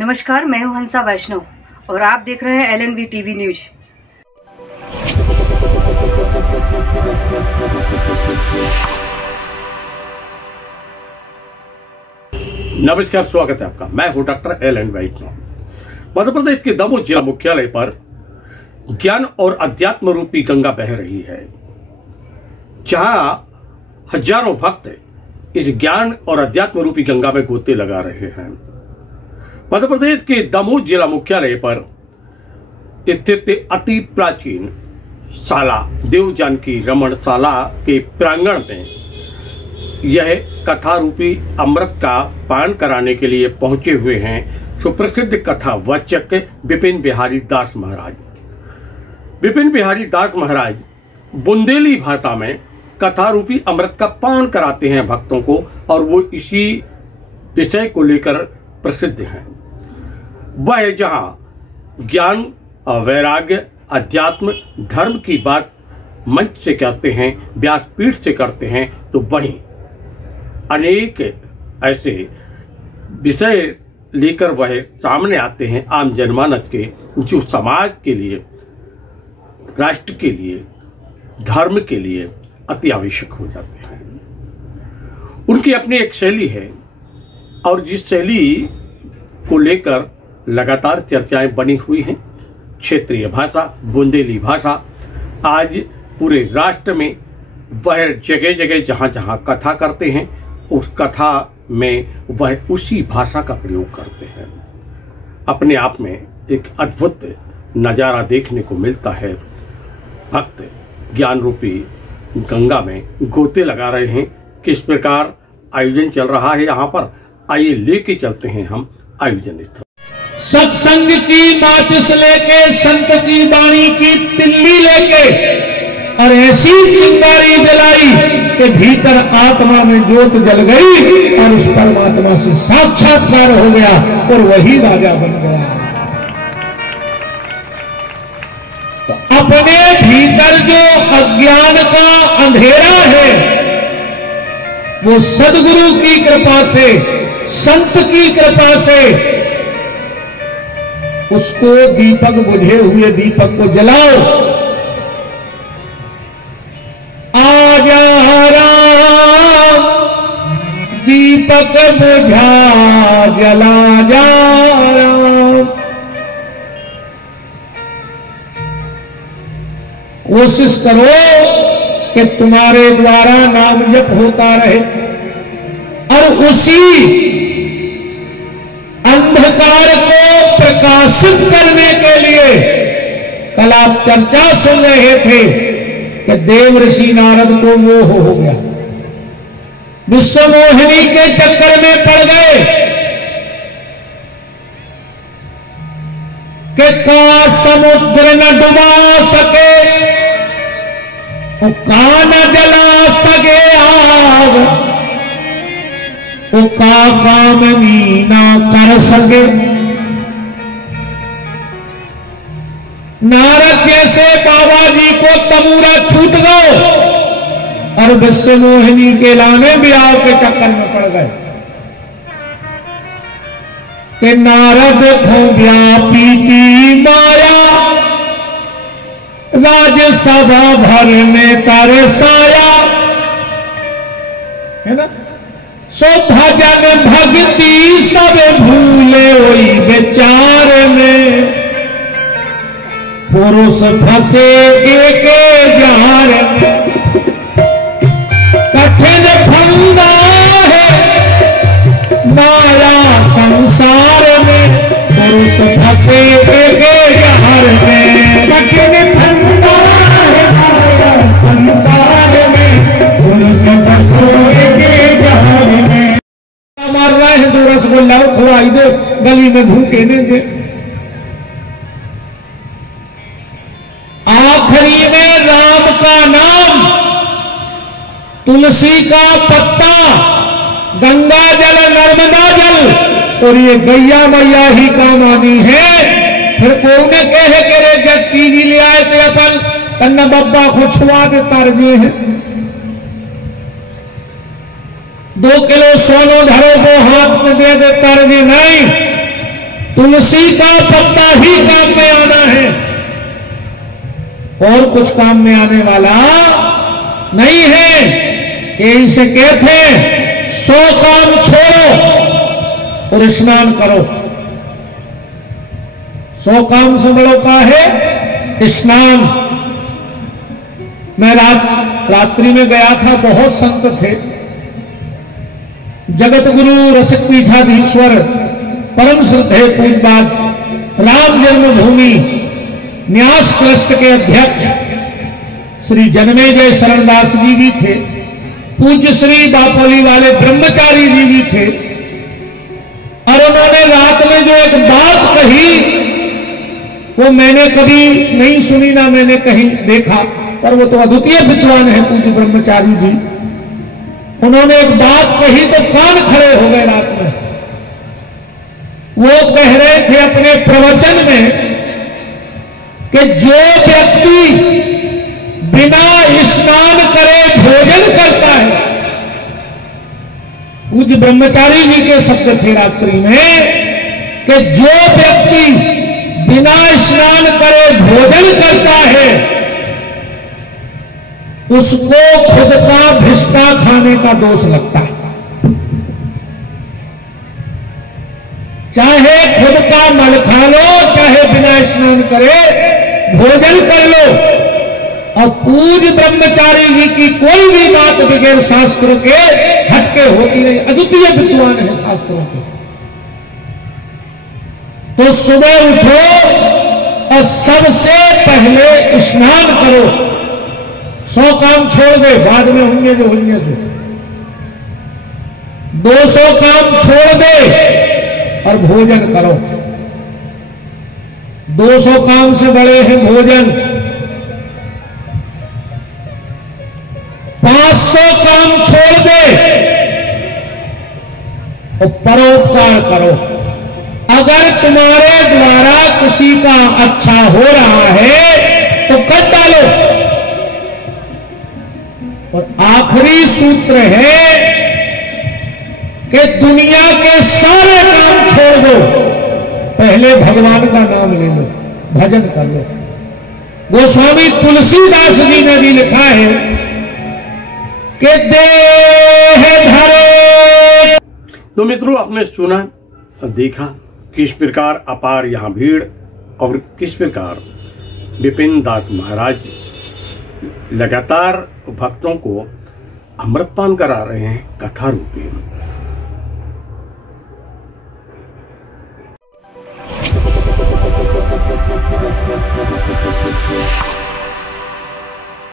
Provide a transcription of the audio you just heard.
नमस्कार, मैं हूं हंसा वैष्णव और आप देख रहे हैं LNV TV न्यूज। नमस्कार, स्वागत है आपका। मैं हूं डॉक्टर LN वैष्णव। मध्य प्रदेश के दमोह जिला मुख्यालय पर ज्ञान और अध्यात्म रूपी गंगा बह रही है, जहां हजारों भक्त इस ज्ञान और अध्यात्म रूपी गंगा में गोते लगा रहे हैं। मध्य प्रदेश के दमोह जिला मुख्यालय पर स्थित अति प्राचीन शाला देव जानकी रमण शाला के प्रांगण में यह कथा रूपी अमृत का पान कराने के लिए पहुंचे हुए हैं सुप्रसिद्ध कथा वाचक विपिन बिहारी दास महाराज। विपिन बिहारी दास महाराज बुंदेली भाषा में कथा रूपी अमृत का पान कराते हैं भक्तों को, और वो इसी विषय को लेकर प्रसिद्ध हैं। वह जहां ज्ञान, वैराग्य, अध्यात्म, धर्म की बात मंच से कहते हैं, व्यासपीठ से करते हैं, तो वहीं अनेक ऐसे विषय लेकर वह सामने आते हैं आम जनमानस के, जो समाज के लिए, राष्ट्र के लिए, धर्म के लिए अति आवश्यक हो जाते हैं। उनकी अपनी एक शैली है, और जिस शैली को लेकर लगातार चर्चाएं बनी हुई हैं। क्षेत्रीय भाषा, बुंदेली भाषा, आज पूरे राष्ट्र में वह जगह जगह जहां जहां कथा करते हैं, उस कथा में वह उसी भाषा का प्रयोग करते हैं। अपने आप में एक अद्भुत नजारा देखने को मिलता है। भक्त ज्ञान रूपी गंगा में गोते लगा रहे हैं। किस प्रकार आयोजन चल रहा है यहाँ पर, आइए लेके चलते हैं हम आयोजन स्थल। सत्संग की माचिस लेके, संत की वाणी की तिल्ली लेके, और ऐसी चिंगारी जलाई कि भीतर आत्मा में ज्योत जल गई और उस परमात्मा से साक्षात्कार हो गया और वही राजा बन गया। तो अपने भीतर जो अज्ञान का अंधेरा है, वो सदगुरु की कृपा से, संत की कृपा से उसको दीपक, बुझे हुए दीपक को जलाओ। आजा राम दीपक बुझा जला जा राम। कोशिश करो कि तुम्हारे द्वारा नाम जप होता रहे, और उसी अंधकार को प्रकाशित करने के लिए कल आप चर्चा सुन रहे थे कि देव ऋषि नारद को मोह हो गया, विश्व मोहिनी के चक्कर में पड़ गए कि का समुद्र न डुबा सके, का न जला सके आग, का कामनी ना कर सके। नारद जैसे बाबा जी को तमूरा छूट गए और विश्व मोहिनी के लाने ब्याह के चक्कर में पड़ गए कि नारद को व्यापी की माया, राज्यसभा भर में तरसाया, है ना। सो भजन भक्ति सब भूले वही विचार में, पुरुष फंसे एक जार में। कठिन फंदा है माया संसार में, पुरुष फंसे एक जार में। कठिन फंदा है माया संसार में, पुरुष फंसे एक जार में। मार रहा है तो रसगुल्ला खुराई दे, गली में भूखे ने दे। आखिरी में राम का नाम, तुलसी का पत्ता, गंगा जल, नर्मदा जल, और ये गैया मैया ही काम आनी है। फिर कौन कहे कि रे जब टीवी ले आए थे अपन तन्ना बब्बा को छुआ दे तारजे हैं। 2 किलो सोनो धरो को हाथ में दे दे तारजे नहीं, तुलसी का पत्ता ही काम में आना है, और कुछ काम में आने वाला नहीं है। कि इसे कहते हैं 100 काम छोड़ो और स्नान करो। 100 काम से बड़ो का है स्नान। मैं रात्रि में गया था, बहुत संत थे। जगत गुरु रसिक पीठाधीश्वर परम श्रद्धेय पूज्यपाद राम जन्मभूमि न्यास ट्रस्ट के अध्यक्ष श्री जन्मेजय शरणदास जी भी थे। पूज्य श्री बापोली वाले ब्रह्मचारी जी भी थे। और उन्होंने रात में जो एक बात कही वो मैंने कभी नहीं सुनी, ना मैंने कहीं देखा, पर वो तो अद्वितीय विद्वान है पूज्य ब्रह्मचारी जी। उन्होंने एक बात कही तो कान खड़े हो गए रात में। वो कह रहे थे अपने प्रवचन में कि जो व्यक्ति बिना स्नान करे भोजन करता है, पूज्य ब्रह्मचारी जी के शब्द थे रात्रि में, कि जो व्यक्ति बिना स्नान करे भोजन करता है उसको खुद का भिष्टा खाने का दोष लगता है। चाहे खुद का मल खा लो, चाहे बिना स्नान करे भोजन कर लो। और पूज्य ब्रह्मचारी जी की कोई भी बात बगैर शास्त्रों के हटके होती नहीं। अद्वितीय विद्वान है शास्त्रों के। तो सुबह उठो और सबसे पहले स्नान करो। 100 काम छोड़ दे, बाद में होंगे जो होंगे सो। 200 काम छोड़ दे और भोजन करो। 200 काम से बड़े हैं भोजन। 500 काम छोड़ दे और परोपकार करो। अगर तुम्हारे द्वारा किसी का अच्छा हो रहा है तो कर डालो। और आखिरी सूत्र है कि दुनिया के सारे काम छोड़ दो, पहले भगवान का नाम ले लो, भजन कर लो। गोस्वामी तुलसीदास जी ने भी लिखा है कि देह धरे। तो मित्रों, आपने सुना और देखा किस प्रकार अपार यहाँ भीड़ और किस प्रकार विपिन दास महाराज लगातार भक्तों को अमृतपान करा रहे हैं कथा रूपी।